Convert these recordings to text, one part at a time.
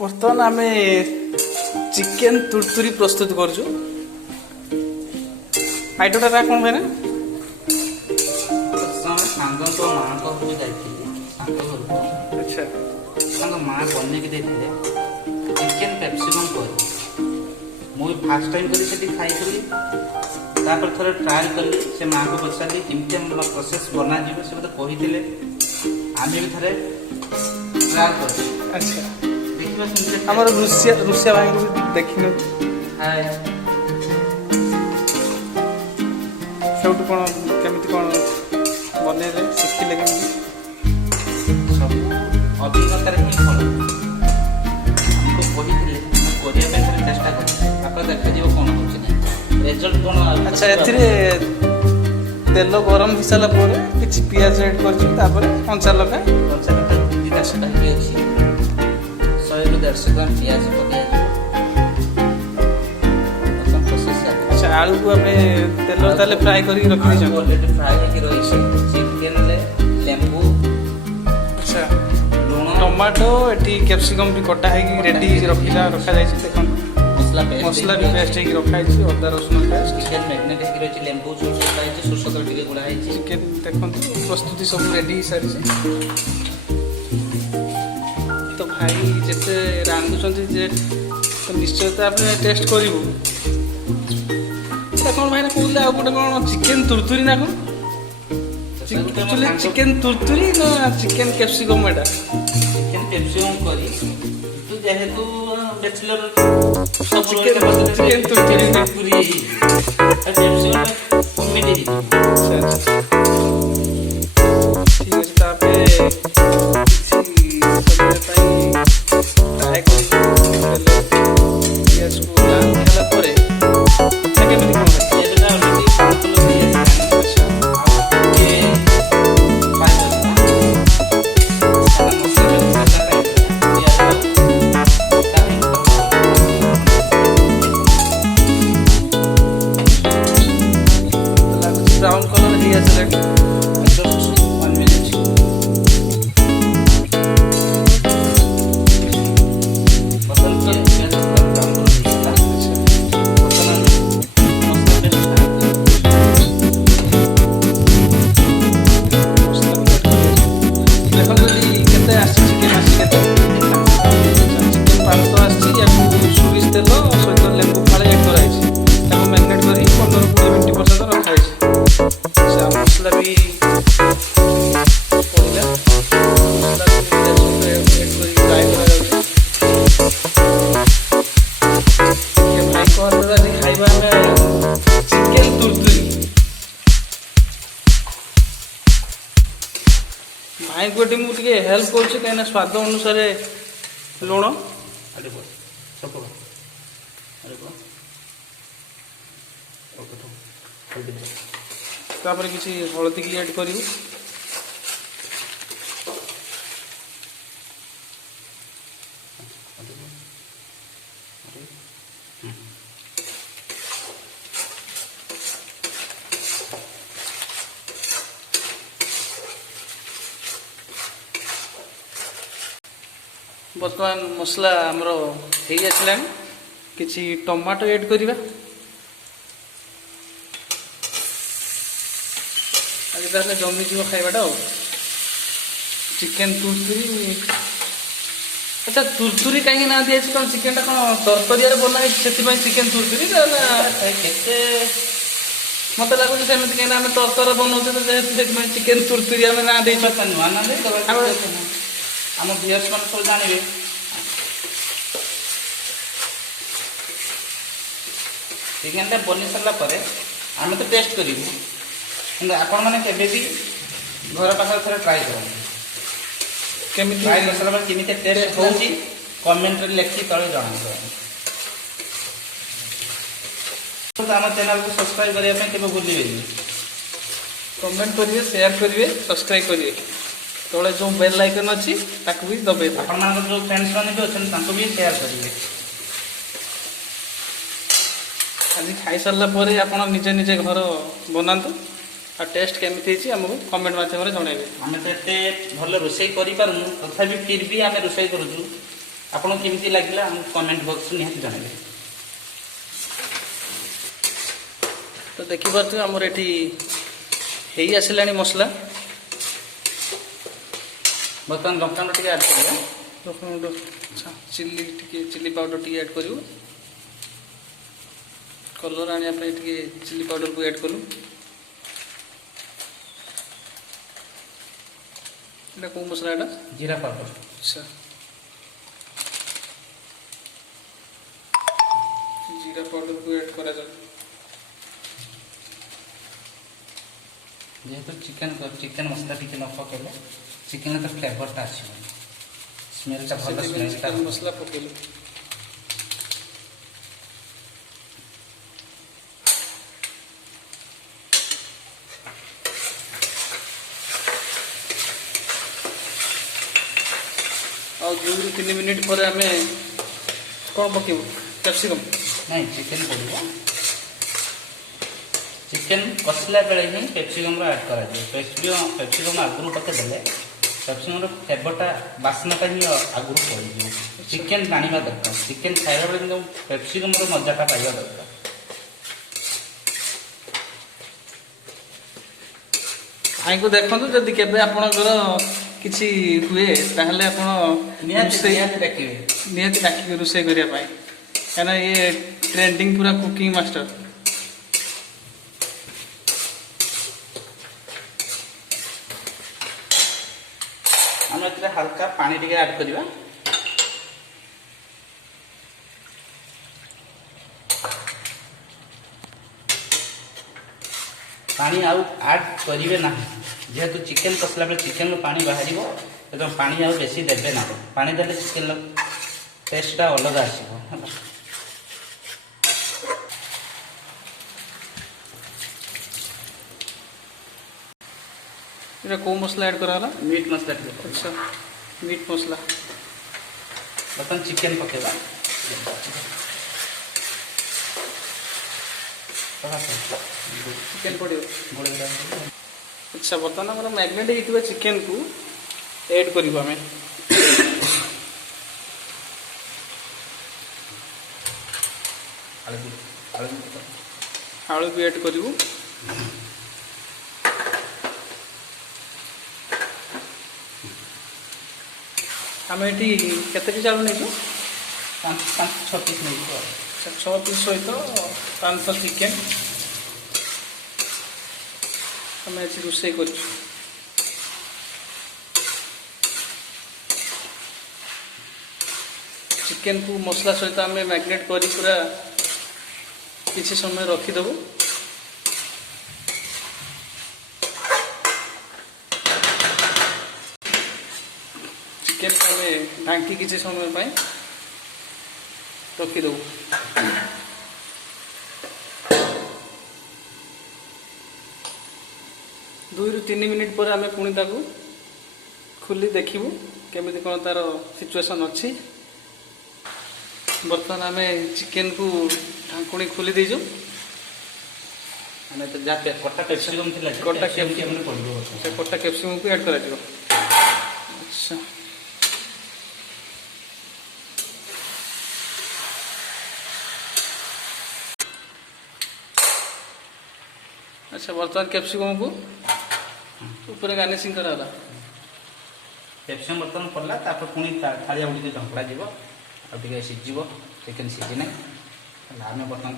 बर्तमान आम चिकेन तुरतुरी प्रस्तुत करुचु। आइटमटा कौन भाई ना सांग माँ को अच्छा सांग माँ बन चिकेन कैप्सिकम करी मुझे फास्ट टाइम कर खाई थोड़े ट्रायल कली से माँ को पचारि केमती प्रोसेस बना से मत कही आम भी थे ट्रायल कर। अच्छा आमर रुषिया भाई को भी देखिन हाय सब कौन केमी कौन बनइले शिखिले सब अभिज्ञतार ही फल आमको कही चेष्टा कर देखा कौन हो रेजल्ट कौन। अच्छा तेल गरम हो सारा कि पिज एड कर कंचा लगा दुटा अच्छी 100 ରୁ 150 ग्राम पियाज पकाई। अच्छा आलू को आम तेल ताले फ्राए कर रखी ऑलरेडी फ्राई होकर रही चिकेन लेंबू अच्छा लुण टमाटो एटी कैप्सिकम भी कटा है रेडी रखा देख मसला भी पेस्ट हो रखा है अदा रसुण पेस्ट चिकेन मैरिनेट होकर रही लेंबू झोल पका है सोर्ष तेल टिके गुड़ा है चिकेन देखो प्रस्तुति सब रेडी सारी तो भाई जिते रांधुंट जे तो निश्चय तो आप टेस्ट करूँ कौन भाई ना कहते आ गए कौन चिकेन तुरतुरी ना कौन चिकेन तुरतुरी ना चिकेन कैप्सिकम एटा चिकेन कैप्सिकम करी तू जेहेतु बैचलर चिकेन तुरतुरी कैप्सिकम कॉमेडी ठीक है तो आप ट्राए ब्राउन कलर हो गया भाई को मुझे हेल्प कर स्वाद अनुसार लुण तापर किसी हलदी की ऐड करी बर्तमान मसला आमर हो आसला किसी टमाटो ऐड करवा आज जमी जीव खाइबाटा चिकेन तुरतुरी। अच्छा तुरतुरी कहीं ना दिया कौन चिकेन टा कौन तरतरिया बना से चिकेन तुरतुरी मत लगुच सेमती कहीं आम तरतर बनाऊे तो जेहतु चिकेन तुरतुरी आम ना दे नुआ ना आम भियर्स मान सब जानवे चिकेन बनी सारा आम तो टेस्ट करूँ कि आपण मैंने घर पाखे थे ट्राए करें ट्राए कर सारा केमी टेस्ट हो कमेंट लिखी तले जनाते आम चैनल को सब्सक्राइब करने के भूलिए कमेंट करेंगे शेयर करेंगे सब्सक्राइब करेंगे तले जो बेल आइकन अच्छी भी दबे आपण जो फ्रेंड्स मैंने भी अच्छे भी शेयर करेंगे। आज खाई सारा पर आप निजे निजे घर बनातु आ टेस्ट केमिति आमको कमेंट माध्यम जनइबे। आम तो एत भल रोषे कर तथा फिर भी आम रोषे करूँ ଆପଣଙ୍କୁ କେମିତି ଲାଗିଲା ଆମକୁ କମେଣ୍ଟ ବକ୍ସରେ ନିହାତି ଜଣାଇବେ। ତ ଦେଖିପାରୁଥିବେ ଆମର ଏଠି ହେଇ ଆସିଲାଣି ମସଲା। ବର୍ତ୍ତମାନ ଲଙ୍କାଗୁଣ୍ଡ ଟିକେ ଆଡ୍ କରିବା। ଲଙ୍କାଗୁଣ୍ଡ, ଚିଲି ପାଉଡର ଟିକେ ଆଡ୍ କରିବୁ। କଲର ଆଣିବା ପାଇଁ ଟିକେ ଚିଲି ପାଉଡରକୁ ଆଡ୍ କଲୁ। এটা কোন মশলা? এটা জিরা পাউডার। আচ্ছা, জিরা পাউডারକୁ add କରାଯାଉ। যেহেতু চিকেন মশলা ଟିକେ ନ ପକେଇଲେ ଚିକେନ୍ର ତ ଫ୍ଲେଭରଟା ଆସିବନି, ସ୍ମେଲ୍ଟା ଭଲ ସ୍ମେଲ୍ଟା। ଚିକେନ ମସଲା ପକେଇଲୁ। ଆଉ 2 ରୁ 3 ମିନିଟ୍ ପରେ ଆମେ କ'ଣ ପକେଇବୁ? କ୍ୟାପ୍ସିକମ୍? ନାଇଁ, ଚିକେନ୍ ପଡ଼ିବ। ଚିକେନ୍ କଷିଲା ବେଳେ ହିଁ କ୍ୟାପ୍ସିକମ୍ର ଆଡ଼୍ କରାଯିବ। କ୍ୟାପ୍ସିକମ୍ ଆଗରୁ ପକେଇଦେଲେ କ୍ୟାପ୍ସିକମ୍ର ଫ୍ଲେଭରଟା, ବାସ୍ନାଟା ହିଁ ଆଗରୁ ପଡ଼ିଯିବ। ଚିକେନ୍ ଜାଣିବା ଦରକାର, ଚିକେନ୍ ଖାଇବା ବେଳେ କିନ୍ତୁ କ୍ୟାପ୍ସିକମ୍ର ମଜାଟା ପାଇବା ଦରକାର। ଭାଇଙ୍କୁ ଦେଖନ୍ତୁ, ଯଦି କେବେ ଆପଣଙ୍କର କିଛି ହୁଏ ତାହେଲେ ଆପଣ ନିହାତି ଡାକିବେ, ନିହାତି ଡାକିବେ ରୋଷେଇ କରିବା ପାଇଁ, କାହିଁକିନା ଇଏ ଟ୍ରେଣ୍ଡିଂ ପୁରା କୁକିଂ ମାଷ୍ଟର। ଆମେ ଏଥିରେ ହାଲକା ପାଣି ଟିକେ ଆଡ୍ କରିବା। ପାଣି ଆଉ ଆଡ୍ କରିବେ ନାହିଁ, ଯେହେତୁ ଚିକେନ୍ କଷିଲା ବେଳେ ଚିକେନ୍ରୁ ପାଣି ବାହାରିବ, ଏବଂ ପାଣି ଆଉ ବେଶୀ ଦେବେ ନାହିଁ। ପାଣି ଦେଲେ ଚିକେନ୍ର ଟେଷ୍ଟଟା ଅଲଗା ଆସିବ ହେଲା। এটা କୋଉ ମସଲା ଆଡ୍ କରାଗଲା? ମିଟ୍ ମସଲା ଟିକେ। ଆଚ୍ଛା, ମିଟ୍ ମସଲା। ବର୍ତ୍ତମାନ ଚିକେନ୍ ପକେଇବା। ଚିକେନ୍ ପଡ଼ିବ। ଗୋଳେଇବା। ଆଚ୍ଛା, ବର୍ତ୍ତମାନ ଆମର ମ୍ୟାଗ୍ନେଟ୍ ହେଇଥିବା ଚିକେନ୍କୁ ଏଡ୍ କରିବୁ ଆମେ। ଆଳୁ ବି ଏଡ୍ କରିବୁ। ଆମେ ଏଠି କେତେ ପିସ୍ ଆଳୁ ନେଇଛୁ? 5-6 ପିସ୍ ନେଇଛୁ। 6 ପିସ୍ ସହିତ 500 ଚିକେନ୍ ଆମେ ଆଜି ରୋଷେଇ କରିଛୁ। ଚିକେନ୍କୁ ମସଲା ସହିତ ଆମେ ମ୍ୟାଗ୍ନେଟ୍ କରି ପୁରା କିଛି ସମୟ ରଖିଦେବୁ। ଚିକେନ୍କୁ ଆମେ ଢାଙ୍କି କିଛି ସମୟ ପାଇଁ ରଖିଦେବୁ। 2 ରୁ 3 ମିନିଟ୍ ପରେ ଆମେ ପୁଣି ତାକୁ ଖୋଲି ଦେଖିବୁ କେମିତି କ'ଣ ତାର ସିଚୁଏସନ୍ ଅଛି। ବର୍ତ୍ତମାନ ଆମେ ଚିକେନ୍କୁ ଢାଙ୍କୁଣୀ ଖୋଲି ଦେଇଛୁ। ଆମେ ତ ଯାହା କଟା କ୍ୟାପ୍ସିକମ୍ ଥିଲା, କଟା କ୍ୟାପ୍ସିକମ୍ ପଡ଼ିବ। ସେ କଟା କ୍ୟାପ୍ସିକମ୍କୁ ଆଡ଼୍ କରାଯିବ। ଆଚ୍ଛା, ଆଚ୍ଛା, ବର୍ତ୍ତମାନ କ୍ୟାପ୍ସିକମ୍କୁ ଉପରେ ଗାର୍ନିସିଂ କରାଗଲା। କ୍ୟାପ୍ସିକମ୍ ବର୍ତ୍ତମାନ ପଡ଼ିଲା, ତାପରେ ପୁଣି ଥାଳିଆ ଉଡ଼ିକି ଢଙ୍କଡ଼ା ଯିବ, ଆଉ ଟିକେ ସିଝିବ। ଚିକେନ୍ ସିଝି ନାହିଁ ହେଲା, ଆମେ ବର୍ତ୍ତମାନ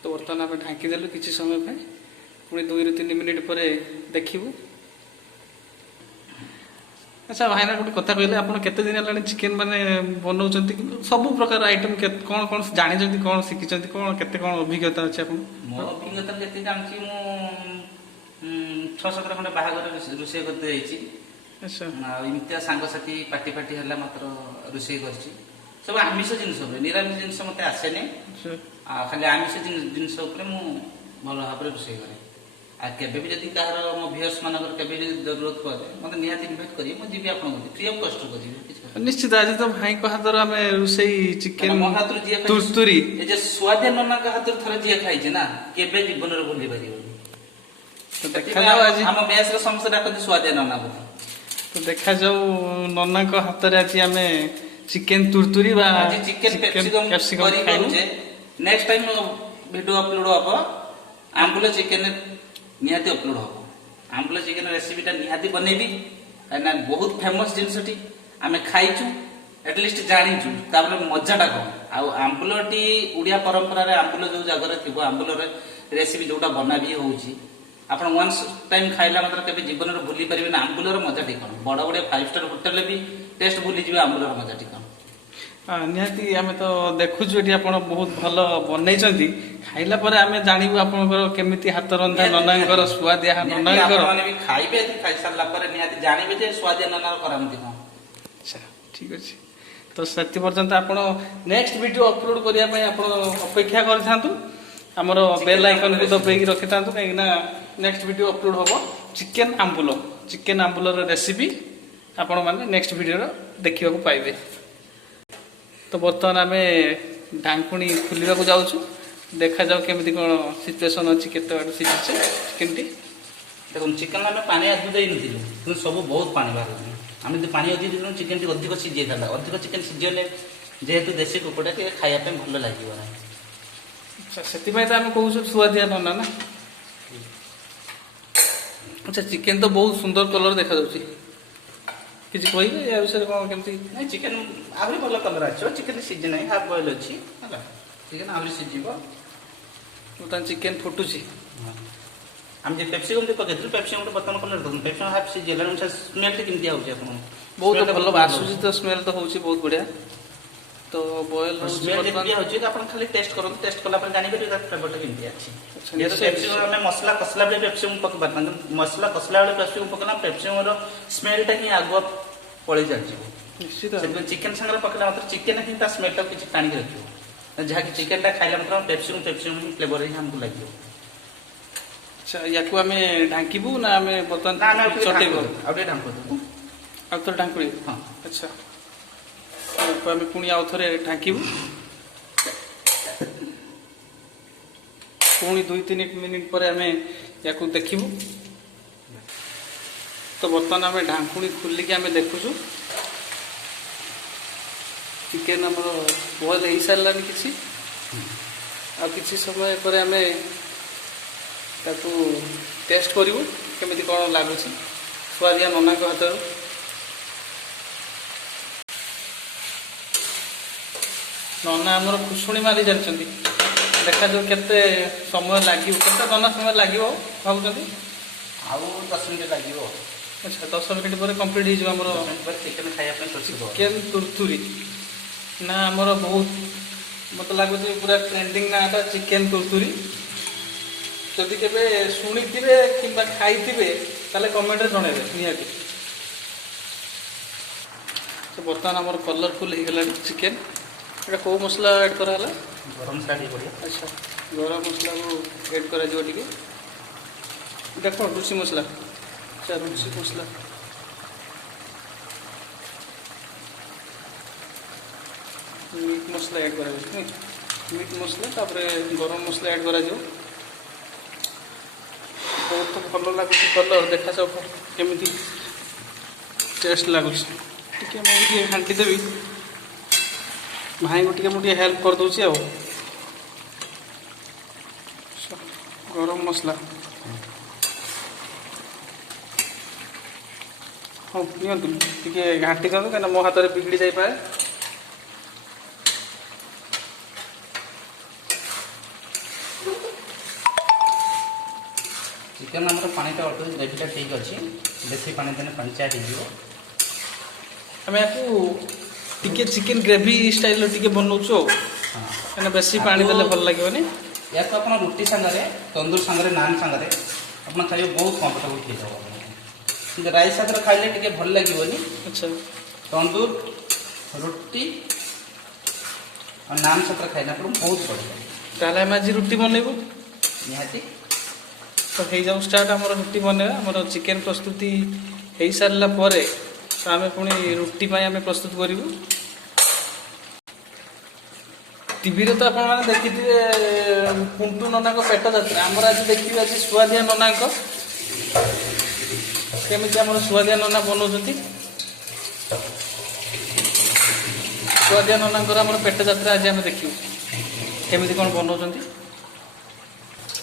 ତ ବର୍ତ୍ତମାନ ଆମେ ଢାଙ୍କି ଦେଲୁ କିଛି ସମୟ ପାଇଁ, ପୁଣି 2 ରୁ 3 ମିନିଟ୍ ପରେ ଦେଖିବୁ। ଆଚ୍ଛା ଭାଇନା, ଗୋଟେ କଥା କହିଲେ, ଆପଣ କେତେ ଦିନ ହେଲାଣି ଚିକେନ୍ ମାନେ ବନାଉଛନ୍ତି? ସବୁ ପ୍ରକାର ଆଇଟମ୍ କ'ଣ କ'ଣ ଜାଣିଛନ୍ତି, କ'ଣ ଶିଖିଛନ୍ତି, କ'ଣ କେତେ କ'ଣ ଅଭିଜ୍ଞତା ଅଛି ଆପଣ? ମୋ ଅଭିଜ୍ଞତା ଯେତିକି ଜାଣିଛି, ମୁଁ 6-7 ଖଣ୍ଡେ ବାହାଘର ରୋଷେଇ କରିତେ ଯାଇଛି। ଆଚ୍ଛା, ଆଉ ଏମିତିଆ ସାଙ୍ଗସାଥି ପାର୍ଟି ହେଲା ମାତ୍ର ରୋଷେଇ କରିଛି। ସବୁ ଆମିଷ ଜିନିଷ ଉପରେ, ନିରାମିଷ ଜିନିଷ ମୋତେ ଆସେନି। ଆଉ ଖାଲି ଆମିଷ ଜିନିଷ ଉପରେ ମୁଁ ଭଲ ଭାବରେ ରୋଷେଇ କରେ। ଆଉ କେବେ ବି ଯଦି କାହାର ମୋ ଭିଉୟର୍ସ ମାନଙ୍କର କେବେ ଯଦି ଜରୁରତ ପଡ଼େ, ମୋତେ ନିହାତି ଇନଭାଇଟ୍ କରିବେ, ମୁଁ ଯିବି ଆପଣଙ୍କ ଫ୍ରି ଅଫ୍ କଷ୍ଟ କରିବି। ନିଶ୍ଚିତ। ଆଜି ତ ଭାଇଙ୍କ ହାତର ଆମେ ରୋଷେଇ ଚିକେନ୍ ମୋ ହାତରୁ ଯିଏ ତୁରତୁରି, ଏ ଯେ ସୁଆଦିଆ ନନାଙ୍କ ହାତରୁ ଥରେ ଯିଏ ଖାଇଛି ନା, କେବେ ଜୀବନରେ ଭୁଲି ପାରିବନି। ଦେଖାଯାଉ ଆଜି ଆମ ମେସ୍ରେ ସମସ୍ତେ ଡାକନ୍ତି ସୁଆଦିଆ ନନା ବୋଲି। ତ ଦେଖାଯାଉ ନନାଙ୍କ ହାତରେ ଆଜି ଆମେ ଚିକେନ ତୁରତୁରି ବା ଆଜି ଚିକେନ କ୍ୟାପ୍ସିକମ କରି କରୁଛେ। ନେକ୍ସଟ ଟାଇମ ଭିଡ଼ିଓ ଅପଲୋଡ ହବ ଆମ୍ବୁଲ ଚିକେନ ନିହାତି ଅପଲୋଡ ହବ। ଆମ୍ବୁଲ ଚିକେନ ରେସିପିଟା ନିହାତି ବନେଇବି କାହିଁକିନା ବହୁତ ଫେମସ୍ ଜିନିଷଟି ଆମେ ଖାଇଛୁ ଏଟଲିଷ୍ଟ ଜାଣିଛୁ ତାପରେ ମଜାଟା କଣ। ଆଉ ଆମ୍ବୁଲଟି ଓଡ଼ିଆ ପରମ୍ପରାରେ ଆମ୍ବୁଲ ଯୋଉ ଜାଗାରେ ଥିବ ଆମ୍ବୁଲରେ ରେସିପି ଯୋଉଟା ବନା ବି ହଉଛି ଆପଣ ୱାନ୍ସ ଟାଇମ ଖାଇଲା ମାତ୍ର କେବେ ଜୀବନରେ ଭୁଲି ପାରିବେନି ଆମ୍ବୁଲର ମଜାଟି କଣ। ବଡ଼ ବଡ଼ 5 ଷ୍ଟାର ହୋଟେଲରେ ବି ଟେଷ୍ଟ ଭୁଲିଯିବେ ଆମ୍ବୁଲର ମଜାଟି କଣ। ନିହାତି ଆମେ ତ ଦେଖୁଛୁ ଏଠି ଆପଣ ବହୁତ ଭଲ ବନେଇଛନ୍ତି। ଖାଇଲା ପରେ ଆମେ ଜାଣିବୁ ଆପଣଙ୍କର କେମିତି ହାତ ରନ୍ଧା ନନାଙ୍କର ସୁଆଦିଆ ନନାଙ୍କର ବି ଖାଇବେ ଖାଇସାରିଲା ପରେ ନିହାତି ଜାଣିବେ ଯେ ସୁଆଦିଆ ନନାର କରାନ୍ତି କଣ। ଆଚ୍ଛା ଠିକ ଅଛି। ତ ସେତି ପର୍ଯ୍ୟନ୍ତ ଆପଣ ନେକ୍ସଟ ଭିଡ଼ିଓ ଅପଲୋଡ କରିବା ପାଇଁ ଆପଣ ଅପେକ୍ଷା କରିଥାନ୍ତୁ। ଆମର ବେଲ୍ ଆଇକନକୁ ଦବେଇକି ରଖିଥାନ୍ତୁ କାହିଁକି ନା ନେକ୍ସଟ ଭିଡ଼ିଓ ଅପଲୋଡ ହବ ଚିକେନ ଆମ୍ବୁଲର ରେସିପି ଆପଣମାନେ ନେକ୍ସଟ ଭିଡ଼ିଓର ଦେଖିବାକୁ ପାଇବେ। ତ ବର୍ତ୍ତମାନ ଆମେ ଢାଙ୍କୁଣୀ ଖୋଲିବାକୁ ଯାଉଛୁ। ଦେଖାଯାଉ କେମିତି କ'ଣ ସିଚୁଏସନ୍ ଅଛି କେତେ ବାଟ ସିଝିଛି ଚିକେନଟି। ଦେଖନ୍ତୁ ଚିକେନ ଆମେ ପାଣି ଆଦୌ ଦେଇନଥିଲୁ କିନ୍ତୁ ସବୁ ବହୁତ ପାଣି ବାହାରୁଛି। ଆମେ ଯଦି ପାଣି ଅଧିକ ଦେଇଥିଲୁ ଚିକେନଟି ଅଧିକ ସିଝିଯାଇଥାନ୍ତା। ଅଧିକ ଚିକେନ ସିଝିଗଲେ ଯେହେତୁ ଦେଶୀ କୁକୁଡ଼ା ଟିକେ ଖାଇବା ପାଇଁ ଭଲ ଲାଗିବ ନାହିଁ। ଆଚ୍ଛା ସେଥିପାଇଁ ତ ଆମେ କହୁଛୁ ସୁଆଦିଆ ନନା ନା। ଆଚ୍ଛା ଚିକେନ ତ ବହୁତ ସୁନ୍ଦର କଲର ଦେଖାଯାଉଛି। କିଛି କହିବେ ୟା ବିଷୟରେ କ'ଣ କେମିତି? ନାଇଁ ଚିକେନ ଆହୁରି ଭଲ କଲର ଆସିବ। ଚିକେନ ସିଝି ନାହିଁ ହାଫ୍ ବଏଲ ଅଛି ହେଲା। ଚିକେନ ଆହୁରି ସିଝିବ। ବର୍ତ୍ତମାନ ଚିକେନ ଫୁଟୁଛି। ଆମେ ଯେ ପେପ୍ସିକମ୍ ଟିକେ ପକେଇଥିଲୁ ପେପ୍ସିକମ୍ ବର୍ତ୍ତମାନ କଲର ଦେଖନ୍ତୁ ପେପ୍ସିକମ୍ ହାଫ୍ ସିଝିଗଲାଣି ସ୍ମେଲଟି କେମିତି ହେଉଛି ଆପଣ ବହୁତ ଭଲ ଆସୁଛି ତ ସ୍ମେଲ ତ ହେଉଛି ବହୁତ ବଢ଼ିଆ। ତ ବଏଲ ସ୍ମେଲ ଯେମିତି ହେଉଛି ଆପଣ ଖାଲି ଟେଷ୍ଟ କରନ୍ତୁ। ଟେଷ୍ଟ କଲା ପରେ ଜାଣିପାରିବେ ତା ଫ୍ଲେଭରଟା କେମିତି ଅଛି। ଯେହେତୁ ପେପ୍ସିକମ୍ ଆମେ ମସଲା କଷିଲା ବେଳେ ପେପ୍ସିକମ୍ ପକେଇ ପାରିଥାନ୍ତୁ। ମସଲା କଷିଲା ବେଳେ ପେପ୍ସିକମ୍ ପକେଇଲା ପେପ୍ସିକମ୍ର ସ୍ମେଲଟା ହିଁ ଆଗୁଆ ପଳେଇ ଚାଲିଯିବ। ନିଶ୍ଚିତ ସେଥିପାଇଁ ଚିକେନ ସାଙ୍ଗରେ ପକେଇଲା ମାତ୍ର ଚିକେନ ହିଁ ତା ସ୍ମେଲଟାକୁ କିଛି ଟାଣିକି ରଖିବ। ଯାହାକି ଚିକେନଟା ଖାଇଲା ମାତ୍ର ପେପ୍ସିକମ୍ ହିଁ ଫ୍ଲେଭର ହିଁ ଆମକୁ ଲାଗିବ। ଆଚ୍ଛା ୟାକୁ ଆମେ ଢାଙ୍କିବୁ ନା ଆମେ ବର୍ତ୍ତମାନ ଚଟେଇବୁ ଆଉ ଟିକେ ଢାଙ୍କୁଛୁ ଆଉ ଥରେ ଢାଙ୍କୁଡ଼ି। ହଁ ଆଚ୍ଛା ୟାକୁ ଆମେ ପୁଣି ଆଉ ଥରେ ଢାଙ୍କିବୁ। ପୁଣି 2-3 ମିନିଟ୍ ପରେ ଆମେ ୟାକୁ ଦେଖିବୁ। ତ ବର୍ତ୍ତମାନ ଆମେ ଢାଙ୍କୁଣୀ ଖୋଲିକି ଆମେ ଦେଖୁଛୁ ଚିକେନ ଆମର ବଏଲ ହେଇସାରିଲାନି କିଛି। ଆଉ କିଛି ସମୟ ପରେ ଆମେ ତାକୁ ଟେଷ୍ଟ କରିବୁ କେମିତି କ'ଣ ଲାଗୁଛି ସୁଆଦିଆ ନନାଙ୍କ ହାତରୁ। ନନା ଆମର ଖୁସୁଣି ମାରି ଜାଣିଛନ୍ତି। ଦେଖାଯାଉ କେତେ ସମୟ ଲାଗିବ କେତେ ନନା ସମୟ ଲାଗିବ ଭାବୁଛନ୍ତି? ଆଉ 10 ମିନିଟ୍ ଲାଗିବ। ଆଚ୍ଛା 10 ମିନିଟ୍ ପରେ କମ୍ପ୍ଲିଟ୍ ହେଇଯିବ ଆମର ଚିକେନ ଖାଇବା ପାଇଁ ଚିକେନ ତୁରତୁରି ନା ଆମର ବହୁତ ମୋତେ ଲାଗୁଛି ପୁରା ଟ୍ରେଣ୍ଡିଂ ନାଁଟା ଚିକେନ ତୁରତୁରି। ଯଦି କେବେ ଶୁଣିଥିବେ କିମ୍ବା ଖାଇଥିବେ ତାହେଲେ କମେଣ୍ଟରେ ଜଣେଇବେ ନିହାତି। ତ ବର୍ତ୍ତମାନ ଆମର କଲରଫୁଲ୍ ହେଇଗଲାଣି ଚିକେନ। ଏଇଟା କେଉଁ ମସଲା ଆଡ଼୍ କରାହେଲା? ଗରମ ମସଲା ଟିକେ ପଡ଼ିବ। ଆଚ୍ଛା ଗରମ ମସଲାକୁ ଆଡ଼୍ କରାଯିବ ଟିକେ। ଏଇଟା କ'ଣ ରୁଚି ମସଲା? ଆଚ୍ଛା ରୁଚି ମସଲା ମିଟ୍ ମସଲା ଆଡ଼୍ କରାଯିବ ନାଇଁ ମିଟ୍ ମସଲା ତାପରେ ଗରମ ମସଲା ଆଡ଼୍ କରାଯିବ। ବହୁତ ଭଲ ଲାଗୁଛି କଲର। ଦେଖାଯାଉ କେମିତି ଟେଷ୍ଟ ଲାଗୁଛି। ଟିକେ ମୁଁ ଟିକେ ଘାଣ୍ଟି ଦେବି ଭାଇଙ୍କୁ ଟିକେ ମୁଁ ଟିକେ ହେଲ୍ପ କରିଦେଉଛି ଆଉ। ଗରମ ମସଲା ହଁ ନିଅନ୍ତୁ ଟିକେ ଘାଣ୍ଟି ଦିଅନ୍ତୁ କାହିଁକିନା ମୋ ହାତରେ ବିଗିଡ଼ି ଯାଇପାରେ। ଚିକେନ ଆମର ପାଣିଟା ଅଳ୍ପ ଗ୍ରେଭିଟା ଠିକ୍ ଅଛି। ବେଶୀ ପାଣି ଦେଲେ ପାଣି ଚାଟ୍ ହେଇଯିବ। ଆମେ ୟାକୁ ଟିକେ ଚିକେନ ଗ୍ରେଭି ଷ୍ଟାଇଲର ଟିକେ ବନଉଛୁ ଆଉ କାହିଁକିନା ବେଶୀ ପାଣି ଦେଲେ ଭଲ ଲାଗିବନି। ୟାକୁ ଆପଣ ରୁଟି ସାଙ୍ଗରେ ତନ୍ଦୁର ସାଙ୍ଗରେ ନାନ୍ ସାଙ୍ଗରେ ଆପଣ ଖାଇବେ ବହୁତ କମ୍ଫର୍ଟେବୁଲ୍ ଫିଲ୍ ହେବ। କିନ୍ତୁ ରାଇସ୍ ସାଙ୍ଗରେ ଖାଇଲେ ଟିକେ ଭଲ ଲାଗିବନି। ଆଚ୍ଛା ତନ୍ଦୁର ରୁଟି ଆଉ ନାନ୍ ସାଙ୍ଗରେ ଖାଇଲେ ଆପଣଙ୍କୁ ବହୁତ ବଢ଼ିଆ। ତାହେଲେ ଆମେ ଆଜି ରୁଟି ବନେଇବୁ ନିହାତି। ତ ହେଇଯାଉ ଷ୍ଟାର୍ଟ ଆମର ରୁଟି ବନେଇବା। ଆମର ଚିକେନ ପ୍ରସ୍ତୁତି ହେଇସାରିଲା ପରେ ତ ଆମେ ପୁଣି ରୁଟି ପାଇଁ ଆମେ ପ୍ରସ୍ତୁତ କରିବୁ। ଟିଭିରେ ତ ଆପଣମାନେ ଦେଖିଥିବେ ପୁଣ୍ଟୁ ନନାଙ୍କ ପେଟ ଯାତ୍ରା। ଆମର ଆଜି ଦେଖିବେ ଆଜି ସୁଆଦିଆ ନନାଙ୍କ କେମିତି ଆମର ସୁଆଦିଆ ନନା ବନାଉଛନ୍ତି। ସୁଆଦିଆ ନନାଙ୍କର ଆମର ପେଟ ଯାତ୍ରା ଆଜି ଆମେ ଦେଖିବୁ କେମିତି କ'ଣ ବନାଉଛନ୍ତି।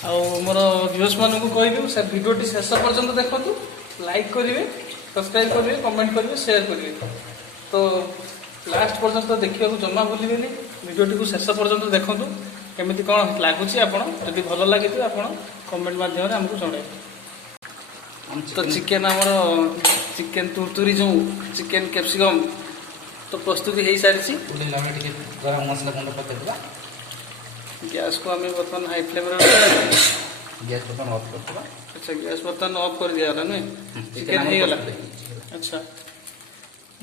ଆଉ ମୋର ଭିଉୟର୍ସ ମାନଙ୍କୁ କହିବି ସେ ଭିଡ଼ିଓଟି ଶେଷ ପର୍ଯ୍ୟନ୍ତ ଦେଖନ୍ତୁ, ଲାଇକ୍ କରିବେ, ସବସ୍କ୍ରାଇବ୍ କରିବେ, କମେଣ୍ଟ କରିବେ, ସେୟାର କରିବେ। ତ ଲାଷ୍ଟ ପର୍ଯ୍ୟନ୍ତ ଦେଖିବାକୁ ଜମା ଭୁଲିବେନି। ଭିଡ଼ିଓଟିକୁ ଶେଷ ପର୍ଯ୍ୟନ୍ତ ଦେଖନ୍ତୁ କେମିତି କ'ଣ ଲାଗୁଛି। ଆପଣ ଯଦି ଭଲ ଲାଗିଥିବ ଆପଣ କମେଣ୍ଟ ମାଧ୍ୟମରେ ଆମକୁ ଜଣାଇବେ। ତ ଚିକେନ ଆମର ଚିକେନ ତୁରତୁରି ଯେଉଁ ଚିକେନ କ୍ୟାପ୍ସିକମ୍ ତ ପ୍ରସ୍ତୁତି ହେଇସାରିଛି। ଟିକେ ଗରମ ମସଲା ଗୁଣ୍ଡ ପକେଇଦେବା। ଗ୍ୟାସ୍କୁ ଆମେ ବର୍ତ୍ତମାନ ହାଇ ଫ୍ଲେମ୍ରେ ଗ୍ୟାସ୍ ବର୍ତ୍ତମାନ ଅଫ୍ କରିଦେବା। ଆଚ୍ଛା, ଗ୍ୟାସ୍ ବର୍ତ୍ତମାନ ଅଫ୍ କରିଦିଆଗଲା ନୁହେଁ, ଚିକେନ ହେଇଗଲା। ଆଚ୍ଛା,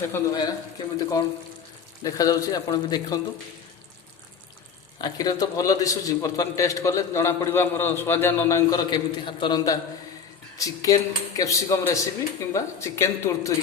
ଦେଖନ୍ତୁ ଭାଇନା କେମିତି କ'ଣ ଦେଖାଯାଉଛି ଆପଣ ବି ଦେଖନ୍ତୁ। ଆଖିରେ ତ ଭଲ ଦିଶୁଛି, ବର୍ତ୍ତମାନ ଟେଷ୍ଟ କଲେ ଜଣାପଡ଼ିବ ଆମର ସୁଆଦିଆ ନନାଙ୍କର କେମିତି ହାତ ରନ୍ଧା ଚିକେନ କ୍ୟାପ୍ସିକମ୍ ରେସିପି କିମ୍ବା ଚିକେନ ତୁରତୁରି।